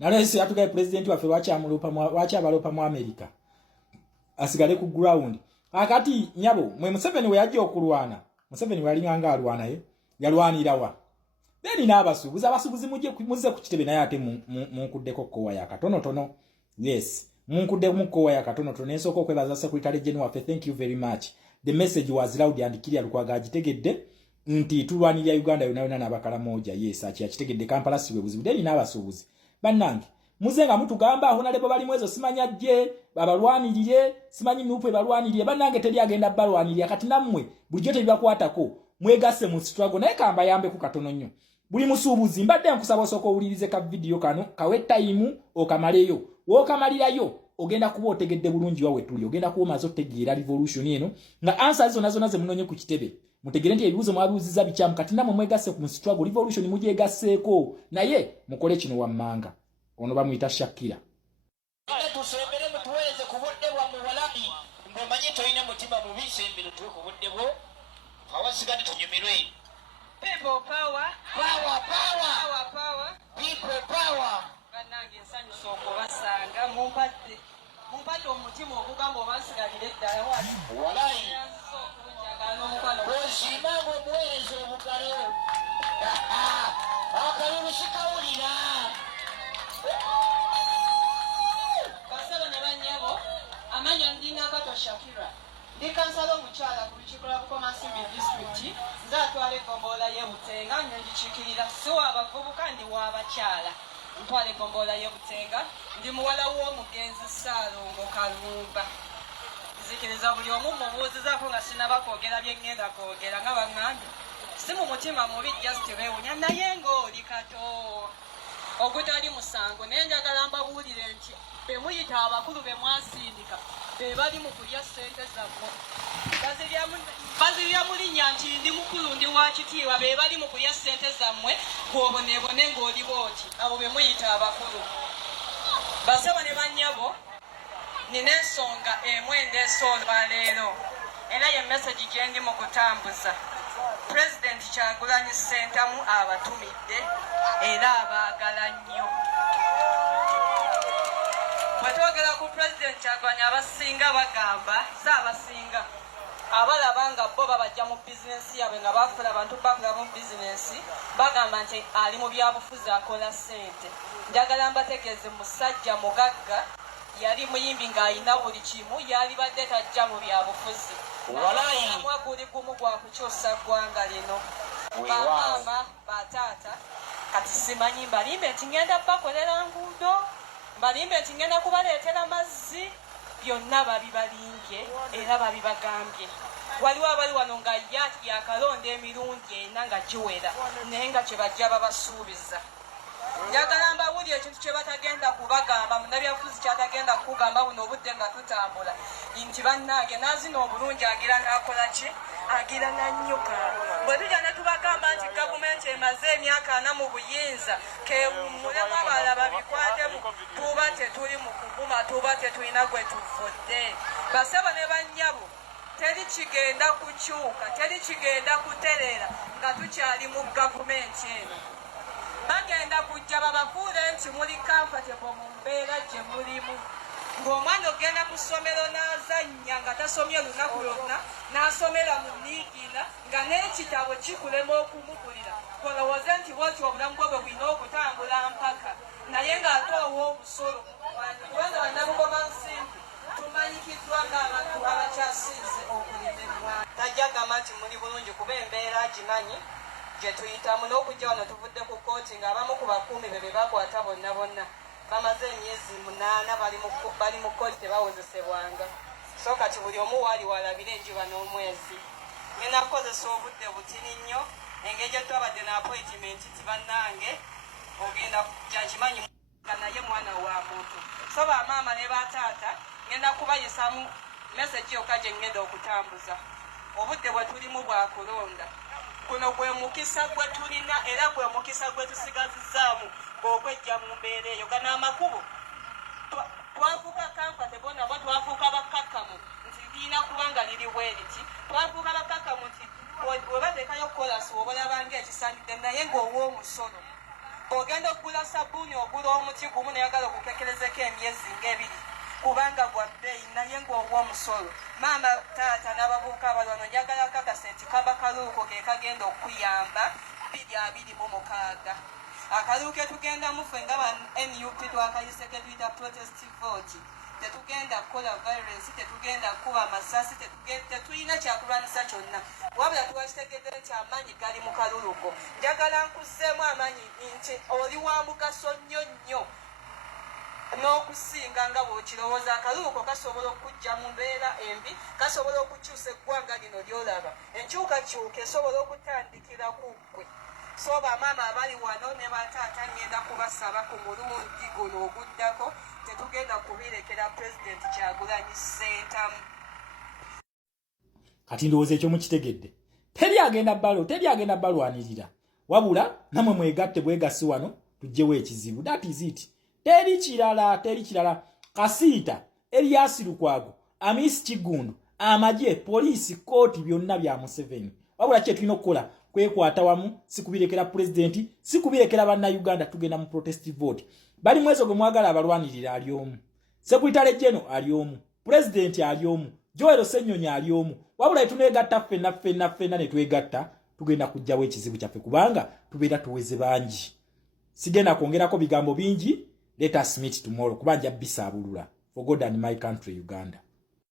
nalese yatugaye president waffe wachi abalopa mu America asigale ku ground akati nyabo mwe Museveni we yajja okulwana Museveni walinganga alwana yalwanira wa then n'abasuubuzi abasuubuzi muze ku kitebe naye ate munkuddeko kowa ya katono tono yes munkuddeko kowa ya katono tono ensoko okwebaza Secretary General waffe thank you very much the message was loud and clear Lukwago agitegedde nti tulwanirira Uganda yona n'abakala moja yes akitegedde Kampala siwe buzibu then n'abasuubuzi bannange muzenga mutugamba aho nalebo bali mwezo simanya je babalwanirire simanyi nupe balwanirire bannange teri agenda balwanirire kati nammwe bulijjo tebibakwatako mwegase mu struggle naye kamba yambe ku katono nnyo buli musuubuzi mbadde nkusaba osoko owulirize ka video kano kawe time okamaleyo wokamalirayo ogenda kuba otegedde bulungi wawe tuli ogenda kuba mazo tegeera revolution eno nga answers zona ze munonye ku kitebe mutegere nti ebibuzo mwabuziza bichamu kati namwe mwegase ku struggle revolution mujegaseeko naye mukole kino wammanga ono bamuyita Shakira tusembere mutuweze kubuddebwa mu walabi ngomanye toyine mutima mubise mbere tuwe kubuddebwo awasigane tunyumirwe people power power power power power people power banange nsanyu soko basanga mumpate omutima okugamba obasigalire ddala wali walai ozimango omuweereza obukalo akalulu sikawulira basaba ne bannyabo amanya ndina Kato Shakira ndi kansala omukyala ku lukiiko lwa Bukomansimbi disitulikiti nze atwala eggombolola y'e Butenga nnyo ngikiikirira si w'abavubuka ndi w'abakyala ntwala eggombolola y'e Butenga ndi muwala w'omugenzi Ssaalongo Kalumba nzikiriza buli omu mubuuzizaako nga sinaba kwogera bye ŋŋenda kwogera nga baŋŋambye si mu mutima mubi just beewunya naye ng'oli Kato ogutali musango naye njagala mbabuulire nti be muyita abakulu be mwasindika be bali mu kulya ssente zammwe bazirya mu linnya nti ndi mukulu ndi wa kitiibwa be bali mu kulya ssente zammwe bw'oboneebone ng'oli bw'oti abo be muyita abakulu basaba ne bannyabo nina ensonga emu endeese olwaleero era ye message gye ndi mu kutambuza President Kyagulanyi Ssentamu abatumidde era abaagala nnyo bwe twogera ku President Kyagulanyi abasinga bagamba saabasinga abalaba nga bo babajja mu bizinensi yaabwe nga bafula abantu bakula mu bizinensi bagamba nti ali mu byabufuzi akola ssente njagala mbategeeze musajja mugagga yali muyimbi ng'ayina buli kimu yalibadde tajja mu byabufuzi amwa guli gumu gwa kukyusa ggwanga lino bamaama bataata kati simanyi mbalimbe nti ngenda bakolera nguudo mbalimbe nti ngenda kubaleetera mazzi byonna babibalimbye era babibagambye waliwo abali wano nga yakalonda emirundi ena nga giwera naye nga kye bajja babasuubiza njagala mbawulire ekintu kye batagenda kubagamba munnabyabufuzi kyatagenda kukugamba buno obudde nga tutambula nti bannange naazina obulungi agira n'akola ki agira n'annyuka bwe tujja ne tubagamba nti gavumenti emaze emyaka 4 mu buyinza kewummulemu abalala babikwatemu tuba tetuli mu kuguma tuba tetulina gwe tuvudde basaba ne bannyabo teri kigenda kukyuka teri kigenda kuterera nga tukyali mu gavumenti eno bagenda kujja babafuule nti muli comfortable mu mbeera gye mulimu ng'omwana ogenda ku ssomero n'azannya nga tasomye lunaku lwonna n'asomera mu niigiina nga n'ekitabo kikulema okumugulira kolowooze nti bwoti obulamu bwe bulina okutambula mpaka naye ng'ate owa omusolo kubanga bannabukomansimbi tumanyikiddwa ng'abantu abakyasinze okulimibwa tajjagamba nti muli bulungi kuba embeera agimanyi gye tuyitamu n'okujja wano tuvudde ku kooti ng'abamu ku bakuumi be bakwata bonna bonna bamaze emyezi 8 bali mu kooti tebawozesebwanga so kati buli omu waali walabire enjuba n'omwezi ngenda kukozesa obudde butini nnyo engeri gye twabadde ne appointment ti bannange ogenda kyakimanyi naye mwana wa muntu so bamaama ne bataata ngenda kubayisamu message yokka gye ngenda okutambuza obudde bwe tulimu bwa kulonda kuno gwe mukisa gwe tulina era gwe mukisa gwe tusigazizaamu bw'okwejja mu mbeera eyo gana amakubo twafuuka comfortable nabo twafuuka bakkakkamu nti liina kubanga liri bweriti twafuuka bakkakkamu nti we bateekayo kolasi obalaba ng'ekisaanidde naye ng'owa omusolo ogenda okugula sabbuuni ogula omuti gumu nayagala okukekerezeko emyezi ng'ebiri kubanga gwa bbeeyi naye ng'ogw'omusolo maama taata n'abavubuka abalwano njagala kakasa nti kaba kaluuko ke kagenda okuyamba 2026 akaluuko ketugenda mufe nga ba NUP twakayise ke tuyita protest vote tetugenda kukola violence tetugenda kuba masasi tetulina kyakulwanisa kyonna wabula tuwakitegedde nti amaanyi gali mu kaluluko njagala nkuzeemu amaanyi nti oli wa mugaso nnyo nnyo n'okusinga nga bw'okirowooza akaluluko kasobola okujja mu mbeera embi kasobola okukyusa eggwanga lino ly'olaba enkyukakyuka esobola okutandikira ku ggwe so bamaama abali wano ne bataata ngenda kubasaba ku mulundi guno oguddako tetugenda kubirekera pulezidenti Kyagulanyi Ssentamu. Kati ndowooza ekyo mukitegedde teri agenda balwanirira wabula namwe mwegatte bwegasi wano tujjewo ekizibu. That is it. Teri kirala Kasiita, Erias Lukwago, Amis Kigundu, amaje, polisi, kooti byonna bya Museveni. Wabula kye tulina okukola kwekwata wamu sikubirekera pulezidenti sikubirekera banna Uganda tugenda mu protest vote. Bali mwezo gwe mwagala abalwanirira ali omu. Sekretary General ali omu. Pulezidenti ali omu. Joel Ssenyonyi ali omu. Wabula tunegatta ffenna ne twegatta tugenda kujjawo ekizibu kyaffe kubanga tubeera tuweze bangi. Sigenda kwongerako bigambo bingi. Let us meet tomorrow. Kubanja bisa abulula. For God and my country, Uganda.